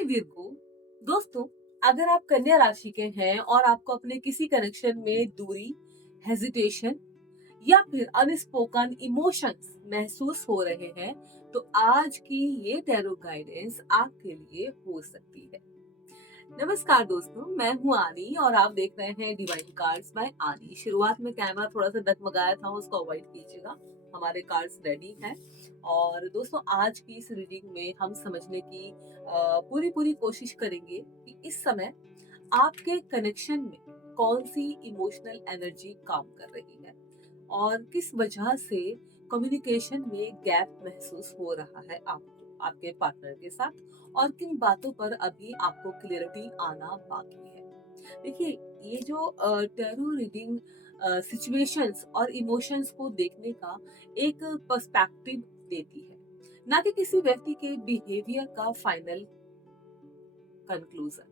हाय वीरको। दोस्तों, अगर आप कन्या राशि के हैं और आपको अपने किसी कनेक्शन में दूरी, हेजिटेशन या फिर अनस्पोकन इमोशंस महसूस हो रहे हैं, तो आज की ये टैरो गाइडेंस आपके लिए हो सकती है। नमस्कार दोस्तों, मैं हूँ आनी और आप देख रहे हैं डिवाइन कार्ड्स बाय आनी। शुरुआत में कैमरा थोड़ा सा डगमगाया था, उसको अवॉइड कीजिएगा। हमारे कार्ड्स रेडी हैं और दोस्तों आज की इस रीडिंग में हम समझने की पूरी पूरी कोशिश करेंगे कि इस समय आपके कनेक्शन में कौन सी इमोशनल एनर्जी काम कर रही है और किस वजह से कम्युनिकेशन में गैप महसूस हो रहा है आपको आपके पार्टनर के साथ और किन बातों पर अभी आपको क्लियरिटी आना बाकी है। देखिए, ये जो टैरो रीडिंग सिचुएशंस और इमोशंस को देखने का एक पर्सपेक्टिव देती है, ना कि किसी व्यक्ति के बिहेवियर का फाइनल कंक्लूजन।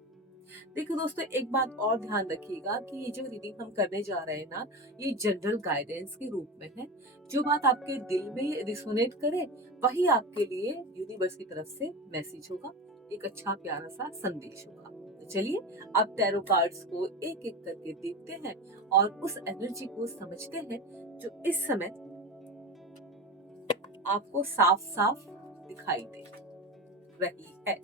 देखो दोस्तों, एक बात और ध्यान रखिएगा कि ये जो रीडिंग हम करने जा रहे हैं ना, ये जनरल गाइडेंस के रूप में है। जो बात आपके दिल में रिसोनेट करे वही आपके लिए यूनिवर्स की तरफ से मैसेज होगा, एक अच्छा प्यारा सा संदेश होगा। तो चलिए अब टैरो कार्ड्स को एक एक करके देखते हैं और उस एनर्जी को समझते हैं जो इस समय आपको साफ साफ दिखाई दे रही है।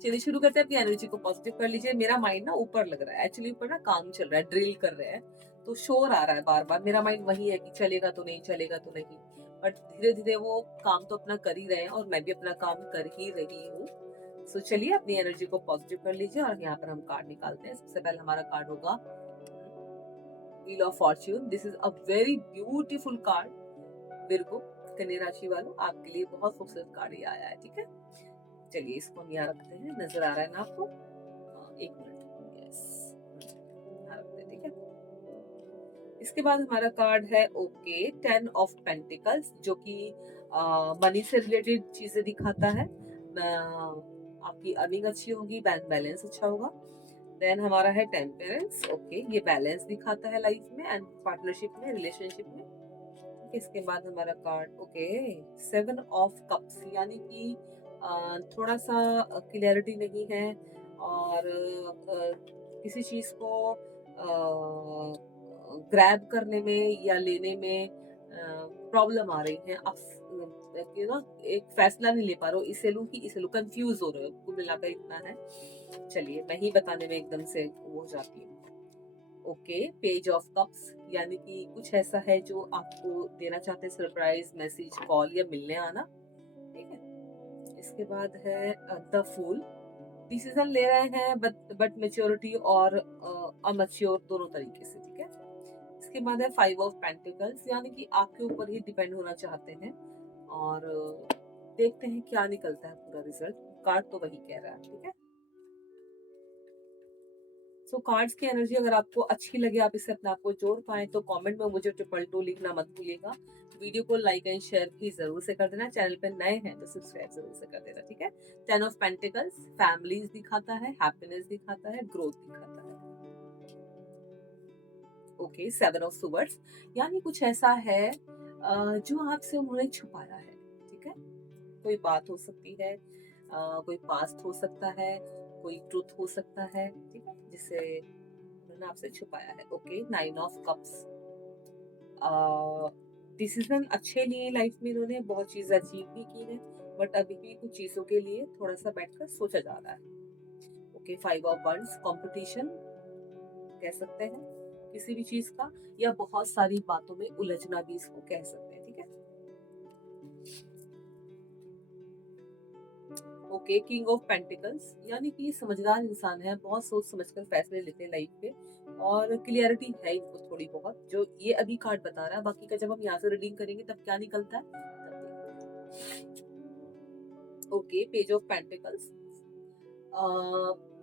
चलिए शुरू करते हैं। अपनी एनर्जी को पॉजिटिव कर लीजिए। मेरा माइंड ना ऊपर लग रहा है, एक्चुअली ऊपर ना काम चल रहा है, ड्रिल कर रहे हैं, तो शोर आ रहा है बार बार। मेरा माइंड वही है कि चलेगा तो नहीं, चलेगा तो नहीं, बट धीरे धीरे वो काम तो अपना कर ही रहे हैं और मैं भी अपना काम कर ही रही हूँ। सो चलिए अपनी एनर्जी को पॉजिटिव कर लीजिए और यहाँ पर हम कार्ड निकालते हैं। सबसे पहले हमारा कार्ड होगा wheel of Fortune. This is a very beautiful card. Virgo, कन्या राशि वालों, आपके लिए बहुत खूबसूरत कार्ड ये आया है। ठीक है, चलिए इसको हम यहाँ रखते हैं। नजर आ रहा है ना आपको? एक मिनट, यस, यहाँ रखते हैं। ठीक है, इसके बाद हमारा कार्ड है ओके 10 ऑफ पेंटिकल्स, जो कि मनी से रिलेटेड चीजें दिखाता है। आपकी अर्निंग अच्छी होगी, बैंक बैलेंस अच्छा होगा। देन हमारा है टेम्परेंस। ओके, ये बैलेंस दिखाता है लाइफ में एंड पार्टनरशिप में, रिलेशनशिप में। इसके बाद हमारा कार्ड ओके 7 ऑफ कप्स, यानी कि थोड़ा सा क्लियरिटी नहीं है और किसी चीज को ग्रैब करने में या लेने में प्रॉब्लम आ रही है। आप ना एक फैसला नहीं ले पा रहे हो, इसे लूं कि इसे लूं, कंफ्यूज हो रहे हो। कुल मिलाकर इतना है। चलिए मैं ही बताने में एकदम से वो हो जाती हूँ। ओके, पेज ऑफ कप्स, यानी कि कुछ ऐसा है जो आपको देना चाहते हैं, सरप्राइज मैसेज, कॉल या मिलने आना। ठीक है, इसके बाद है द फूल। डिसीजन ले रहे हैं बट मेच्योरिटी और अमच्योर दोनों तरीके से। ठीक है, इसके बाद है 5 ऑफ पेंटिकल्स, यानी कि आपके ऊपर ही डिपेंड होना चाहते हैं और देखते हैं क्या निकलता है पूरा रिजल्ट। कार्ड तो वही कह रहा है। ठीक है, सो कार्ड्स की एनर्जी अगर आपको अच्छी लगे, आप इससे अपने आप को जोड़ पाए, तो कमेंट में मुझे 222 लिखना मत भूलिएगा। वीडियो को लाइक एंड शेयर भी जरूर से कर देना। चैनल पे नए हैं तो सब्सक्राइब जरूर से कर देना। ठीक है, 10 ऑफ पेंटिकल्स फैमिलीज दिखाता है, हैप्पीनेस दिखाता है, ग्रोथ दिखाता है। ओके, 7 ऑफ सोवर्ड्स, यानी कुछ ऐसा है जो आपसे उन्होंने छुपाया है। ठीक है, कोई बात हो सकती है, कोई पास्ट हो सकता है, कोई ट्रुथ हो सकता है। ठीक है, जिसे उन्होंने आपसे छुपाया है। ओके, 9 ऑफ कप्स, डिसीजन अच्छे लिए लाइफ में, इन्होंने बहुत चीजें अचीव भी की है, बट अभी भी कुछ चीजों के लिए थोड़ा सा बैठकर सोचा जा रहा है। ओके, 5 ऑफ वंड्स, कंपटीशन कह सकते हैं किसी भी चीज का, या बहुत सारी बातों में उलझना भी इसको कह सकते हैं। ठीक है, ओके, किंग ऑफ पेंटिकल्स, यानी कि समझदार इंसान है, बहुत सोच समझकर फैसले लेते हैं लाइफ पे और क्लियरिटी है इनको थोड़ी बहुत, जो ये अभी कार्ड बता रहा है। बाकी का जब हम यहाँ से रीडिंग करेंगे तब क्या निकलता है तब देखते हैं। ओके, पेज ऑफ पेंटिकल्स,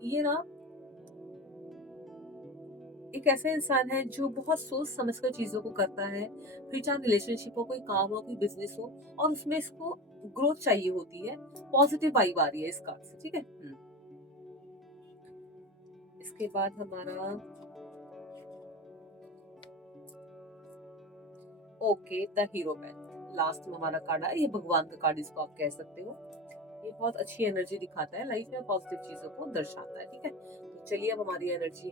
ये ना एक ऐसा इंसान है जो बहुत सोच समझकर चीजों को करता है, फिर चाहे रिलेशनशिप हो, कोई काम हो, कोई बिजनेस हो, और उसमें इसको ग्रोथ चाहिए होती है। पॉजिटिव वाइब आ रही है इस कार्ड से। ठीक है, इसके बाद हमारा okay the hero man, last में हमारा कार्ड है। ये भगवान का कार्ड इसको आप कह सकते हो। ये बहुत अच्छी एनर्जी दिखाता है, लाइफ में पॉजिटिव चीजों को दर्शाता है। ठीक है, तो चलिए अब हमारी एनर्जी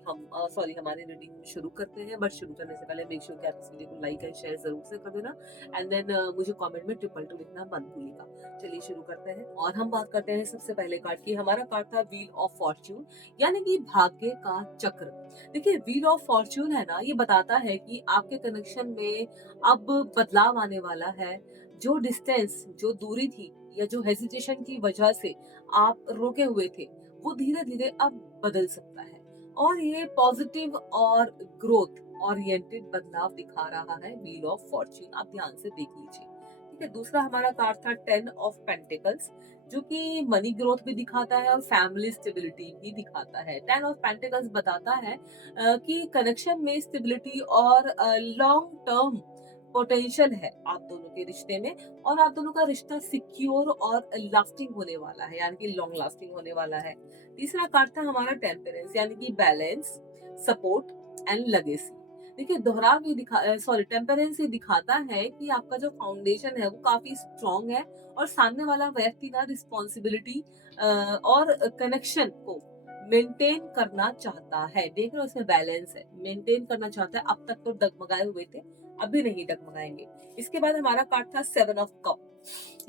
हमारी रीडिंग शुरू करते हैं। बट शुरू करने से पहले मेक श्योर कि आप इस वीडियो को लाइक एंड शेयर जरूर से कर देना, एंड देन मुझे कमेंट में ट्रिपल टू लिखना मत भूलिएगा। चलिए शुरू करते हैं और हम बात करते हैं सबसे पहले कार्ड की। हमारा कार्ड था व्हील ऑफ फॉर्च्यून, यानी कि भाग्य का चक्र। देखिए, व्हील ऑफ फॉर्च्यून है ना, ये बताता है कि आपके कनेक्शन में अब बदलाव आने वाला है। जो डिस्टेंस, जो दूरी थी या जो हेजिटेशन की वजह से आप रुके हुए थे, वो धीरे धीरे अब बदल सकता है, और ये पॉजिटिव और ग्रोथ ओरिएंटेड बदलाव दिखा रहा है व्हील ऑफ फॉर्च्यून। आप ध्यान से देख लीजिए। ठीक है, दूसरा हमारा कार्ड था 10 ऑफ पेंटिकल्स, जो कि मनी ग्रोथ भी दिखाता है और फैमिली स्टेबिलिटी भी दिखाता है। 10 ऑफ पेंटिकल्स बताता है कि कनेक्शन में स्टेबिलिटी और लॉन्ग टर्म पोटेंशियल है आप दोनों के रिश्ते में, और आप दोनों का रिश्ता सिक्योर और लास्टिंग होने वाला है, यानी कि लॉन्ग लास्टिंग होने वाला है। तीसरा कार्ड था हमारा टेम्परेंस, यानी कि बैलेंस, सपोर्ट एंड लेगेसी। देखिए, दोहराव ये टेम्परेंस ये दिखाता है कि आपका जो फाउंडेशन है वो काफी स्ट्रॉन्ग है, और सामने वाला व्यक्ति ना रिस्पॉन्सिबिलिटी और कनेक्शन को मेंटेन करना चाहता है। देख रहे हो, इसमें बैलेंस है, मेंटेन करना चाहता है। अब तक तो डगमगाए हुए थे, अभी नहीं डगमगाएंगे। इसके बाद हमारा कार्ड था 7 ऑफ कप।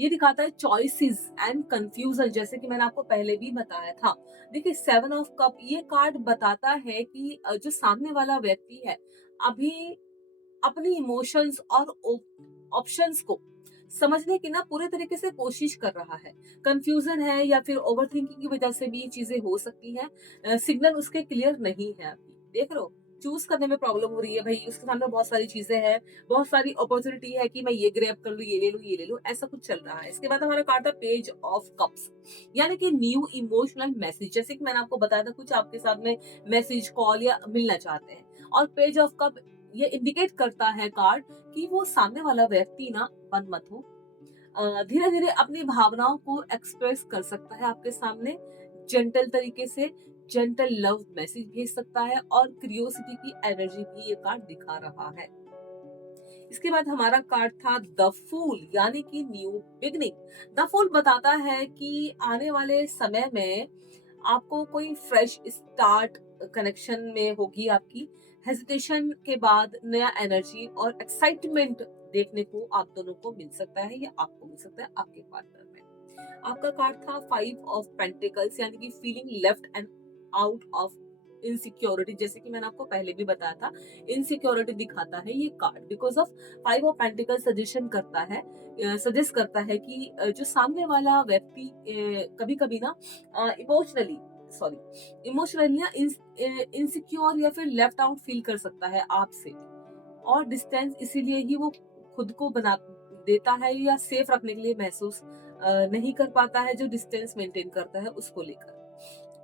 ये दिखाता है चॉइसेस एंड कंफ्यूजन, जैसे कि मैंने आपको पहले भी बताया था। देखिए, 7 ऑफ कप ये कार्ड बताता है कि जो सामने वाला व्यक्ति है अभी अपनी इमोशंस और ऑप्शंस को समझने की ना पूरे तरीके से कोशिश कर रहा है। कंफ्यूजन है या फिर ओवरथिंकिंग की वजह से भी ये चीजें हो सकती हैं। सिग्नल उसके क्लियर नहीं है अभी। देख रहे हो, चूज करने में प्रॉब्लम हो रही है भाई, उसके सामने बहुत सारी चीजें हैं, बहुत सारी अपॉर्चुनिटी है कि मैं ये ग्रैब कर लूं, ये ले लूं, ये ले लूं, ऐसा कुछ चल रहा है। इसके बाद हमारा कार्ड था पेज ऑफ कप्स, यानी कि न्यू इमोशनल मैसेज। जैसे कि मैंने आपको बताया था, कुछ आपके साथ में मैसेज, कॉल या मिलना चाहते हैं। और पेज ऑफ कप ये इंडिकेट करता है कार्ड कि वो सामने वाला व्यक्ति ना मन मत हो, धीरे धीरे अपनी भावनाओं को एक्सप्रेस कर सकता है आपके सामने, जेंटल तरीके से जेंटल लव मैसेज भेज सकता है, और क्रियोसिटी की एनर्जी भी ये कार्ड दिखा रहा है। इसके बाद हमारा कार्ड था द फूल, यानी कि न्यू बिगनिंग। द फूल बताता है कि आने वाले समय में आपको कोई फ्रेश स्टार्ट कनेक्शन में होगी आपकी। हेजिटेशन के बाद नया एनर्जी और एक्साइटमेंट देखने को आप दोनों को मिल सकता है, या आपको मिल सकता है आपके पार्टनर में। आपका कार्ड था 5 ऑफ पेंटिकल्स, यानी कि feeling left and out of insecurity. जैसे कि मैंने आपको पहले भी बताया था, इनसिक्योरिटी दिखाता है ये card, because of 5 of pentacles suggest करता है कि जो सामने वाला व्यक्ति कभी कभी ना इमोशनली ना इनसिक्योर या फिर लेफ्ट आउट फील कर सकता है आपसे, और डिस्टेंस इसीलिए ही वो खुद को बना देता है, या सेफ रखने के लिए महसूस नहीं कर पाता है, जो डिस्टेंस मेंटेन करता है उसको लेकर।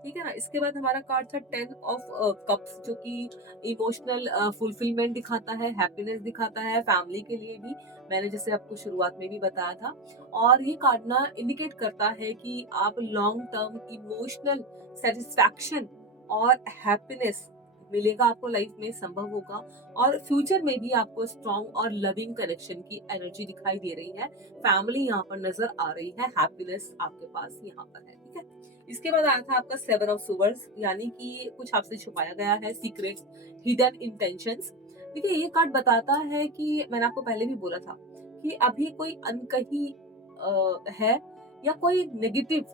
ठीक है ना। इसके बाद हमारा कार्ड था 10 ऑफ कप्स, जो कि इमोशनल फुलफिलमेंट दिखाता है, हैप्पीनेस दिखाता है फैमिली के लिए भी। मैंने जैसे आपको शुरुआत में भी बताया था। और ये कार्ड ना इंडिकेट करता है कि आप लॉन्ग टर्म इमोशनल सेटिस्फैक्शन और हैप्पीनेस मिलेगा आपको, लाइफ में संभव होगा, और फ्यूचर में भी आपको स्ट्रॉन्ग और लविंग कनेक्शन की एनर्जी दिखाई दे रही है। फैमिली यहाँ पर नजर आ रही है, हैप्पीनेस आपके पास यहाँ पर है। ठीक है। इसके बाद आया था आपका 7 ऑफ सुवर्स, यानी कि कुछ आपसे छुपाया गया है, सीक्रेट्स, हिडन इंटेंशंस। देखिए, ये कार्ड बताता है कि मैंने आपको पहले भी बोला था कि अभी कोई अनकही है, या कोई नेगेटिव,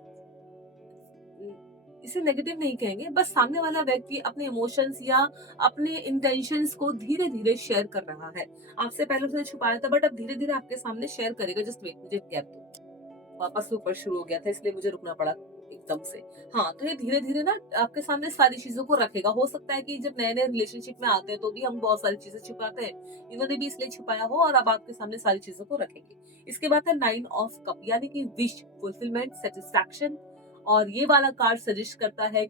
इसे नेगेटिव नहीं कहेंगे, बस सामने वाला व्यक्ति अपने इमोशंस या अपने इंटेंशंस को धीरे धीरे शेयर कर रहा है। आपसे पहले उसने छुपाया था, बट अब धीरे धीरे आपके सामने शेयर करेगा। जस्ट वेट, मुझे गैप दो, वापस ऊपर शुरू हो गया था इसलिए मुझे रुकना पड़ा एकदम से। हाँ, तो ये धीरे धीरे ना आपके सामने सारी चीजों को रखेगा। हो सकता है कि जब नए नए रिलेशनशिप में आते हैं तो भी हम बहुत सारी चीजें छुपाते हैं, इन्होंने भी इसलिए छुपाया हो, और अब आपके सामने सारी चीजों को रखेंगे। इसके बाद है 9 ऑफ कप, यानी कि विश फुलफिलमेंट, सेटिस्फैक्शन। और ये वाला कार्ड सजेस्ट करता है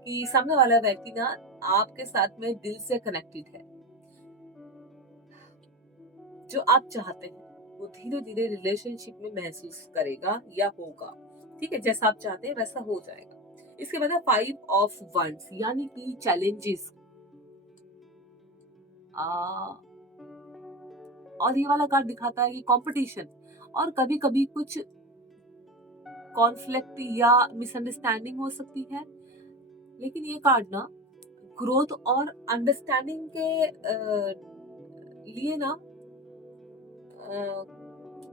कि सामने वाला व्यक्ति ना आपके साथ में दिल से कनेक्टेड है। जो आप चाहते हैं वो धीरे धीरे रिलेशनशिप में महसूस करेगा या होगा। ठीक है, जैसा आप चाहते हैं वैसा हो जाएगा। इसके बाद है 5 ऑफ वंड्स, यानी कि चैलेंजेस। और ये वाला कार्ड दिखाता है कि कंपटीशन, और कभी कभी कुछ कॉन्फ्लिक्ट या मिसअंडरस्टैंडिंग हो सकती है। लेकिन ये कार्ड ना ग्रोथ और अंडरस्टैंडिंग के लिए ना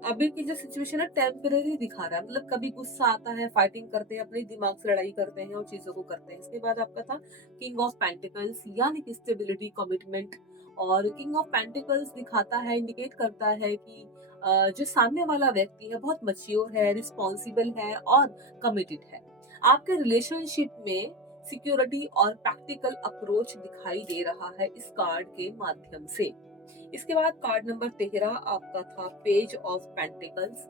अभी की जो सिचुएशन है टेम्परेरी दिखा रहा है। मतलब कभी गुस्सा आता है, फाइटिंग करते हैं, अपने दिमाग से लड़ाई करते हैं और चीजों को करते हैं। इसके बाद आपका था किंग ऑफ पेंटिकल्स, यानी कि स्टेबिलिटी, कमिटमेंट। और किंग ऑफ पेंटिकल्स दिखाता है, इंडिकेट करता है कि जो सामने वाला व्यक्ति है बहुत मच्योर है, रिस्पॉन्सिबल है और कमिटेड है। आपके रिलेशनशिप में सिक्योरिटी और प्रैक्टिकल अप्रोच दिखाई दे रहा है इस कार्ड के माध्यम से। इसके बाद कार्ड नंबर 13 आपका था पेज ऑफ पेंटिकल्स,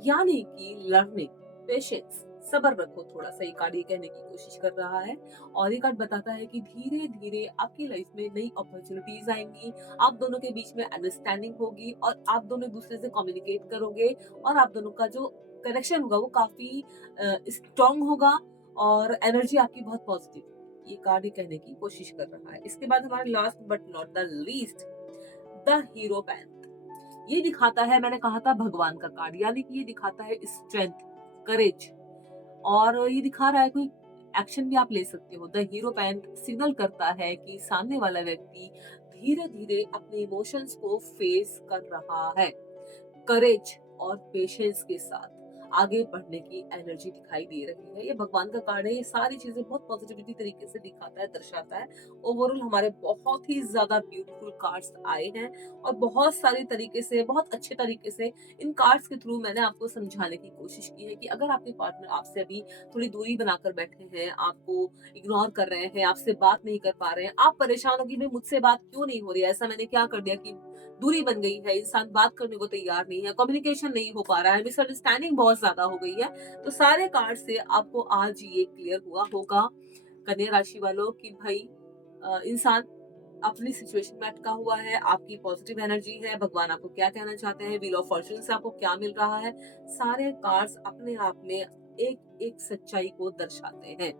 यानी कि लर्निंग, पेशेंस, सब्र रखो थोड़ा सा, ये कार्ड ये कहने की कोशिश कर रहा है। और ये कार्ड बताता है कि धीरे धीरे आपकी लाइफ में नई अपॉर्चुनिटीज आएंगी, आप दोनों के बीच में अंडरस्टैंडिंग होगी और आप दोनों एक दूसरे से कम्युनिकेट करोगे और आप दोनों का जो कनेक्शन होगा वो काफी स्ट्रांग होगा और एनर्जी आपकी बहुत पॉजिटिव। ये कार्ड ये कहने की कोशिश कर रहा है। इसके बाद हमारे last but not the least, the hero पैंथ। ये दिखाता है, मैंने कहा था भगवान का कार्ड, यानी कि ये दिखाता है स्ट्रेंथ, करेज। और ये दिखा रहा है कोई एक्शन भी आप ले सकते हो। द हीरो पैंथ सिग्नल करता है कि सामने वाला व्यक्ति धीरे धीरे अपने इमोशंस को फेस कर रहा है, करेज और पेशेंस के साथ आगे बढ़ने की एनर्जी दिखाई दे रही है। ये भगवान का कार्ड है। ये सारी चीजें बहुत पॉजिटिविटी तरीके से दिखाता है, दर्शाता है। ओवरऑल हमारे बहुत ही ज्यादा ब्यूटीफुल कार्ड्स आए हैं और बहुत सारे तरीके से, बहुत अच्छे तरीके से इन कार्ड्स के थ्रू मैंने आपको समझाने की कोशिश की है कि अगर आपके पार्टनर आपसे अभी थोड़ी दूरी बनाकर बैठे हैं, आपको इग्नोर कर रहे हैं, आपसे बात नहीं कर पा रहे हैं, आप परेशान हो कि भाई मुझसे बात क्यों नहीं हो रही है, ऐसा मैंने क्या कर दिया कि दूरी बन गई है, इंसान बात करने को तैयार नहीं है, कम्युनिकेशन नहीं हो पा रहा है, मिसअंडरस्टैंडिंग बहुत ज्यादा हो गई है, तो सारे कार्ड से आपको आज ये क्लियर हुआ होगा कन्या राशि वालों कि भाई इंसान अपनी सिचुएशन में अटका हुआ है, आपकी पॉजिटिव एनर्जी है, भगवान आपको क्या कहना चाहते हैं, व्हील ऑफ फॉर्चून से आपको क्या मिल रहा है। सारे कार्ड्स अपने आप में एक एक सच्चाई को दर्शाते हैं।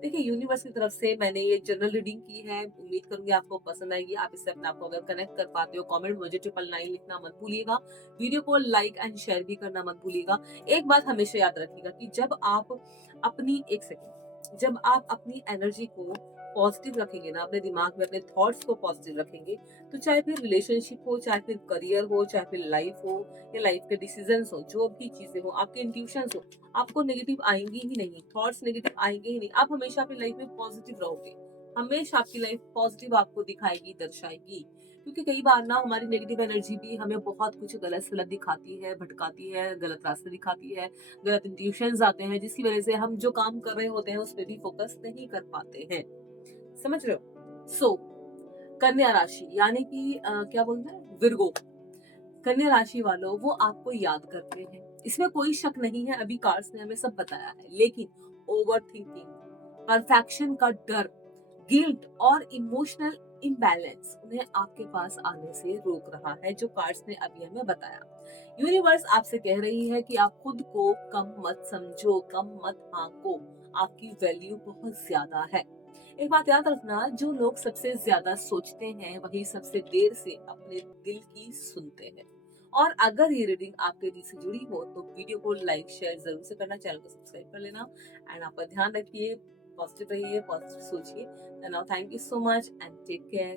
देखिए, यूनिवर्स की तरफ से मैंने ये जनरल रीडिंग की है, उम्मीद करूंगी आपको पसंद आएगी। आप इससे अपने आप को अगर कनेक्ट कर पाते हो, कमेंट मुझे 999 लिखना मत भूलिएगा। वीडियो को लाइक एंड शेयर भी करना मत भूलिएगा। एक बात हमेशा याद रखिएगा कि जब आप अपनी, एक सेकेंड, जब आप अपनी एनर्जी को पॉजिटिव रखेंगे ना, अपने दिमाग में अपने थॉट्स को पॉजिटिव रखेंगे, तो चाहे फिर रिलेशनशिप हो, चाहे फिर करियर हो, चाहे फिर लाइफ हो या लाइफ के डिसीजंस हो, जो भी चीजें हो, आपके इंट्यूशंस हो, आपको नेगेटिव आएंगी ही नहीं, थॉट्स नेगेटिव आएंगे ही नहीं। आप हमेशा अपनी लाइफ में पॉजिटिव रहोगे, हमेशा आपकी लाइफ पॉजिटिव आपको दिखाएगी, दर्शाएगी। क्योंकि कई बार ना हमारी नेगेटिव एनर्जी भी हमें बहुत कुछ गलत सलत दिखाती है, भटकाती है, गलत रास्ते दिखाती है, गलत इंट्यूशंस आते हैं, जिसकी वजह से हम जो काम कर रहे होते हैं उस पर भी फोकस नहीं कर पाते हैं। समझ रहे हो? कन्या राशि यानी कि क्या बोलते हैं, विर्गो, कन्या राशि वालों, वो आपको याद करते हैं, इसमें कोई शक नहीं है, अभी कार्ड्स ने हमें सब बताया है। लेकिन ओवर थिंकिंग, परफेक्शन का डर, गिल्ट और इमोशनल इम्बैलेंस उन्हें आपके पास आने से रोक रहा है, जो कार्ड्स ने अभी हमें बताया। यूनिवर्स आपसे कह रही है कि आप खुद को कम मत समझो, कम मत आंको, आपकी वैल्यू बहुत ज्यादा है। एक बात याद रखना, जो लोग सबसे ज्यादा सोचते हैं वही सबसे देर से अपने दिल की सुनते हैं। और अगर ये रीडिंग आपके दिल से जुड़ी हो तो वीडियो को लाइक शेयर जरूर से करना, चैनल को सब्सक्राइब कर लेना। एंड आपका ध्यान रखिए, पॉजिटिव रहिए, पॉजिटिव सोचिए। Now thank you so much and take care.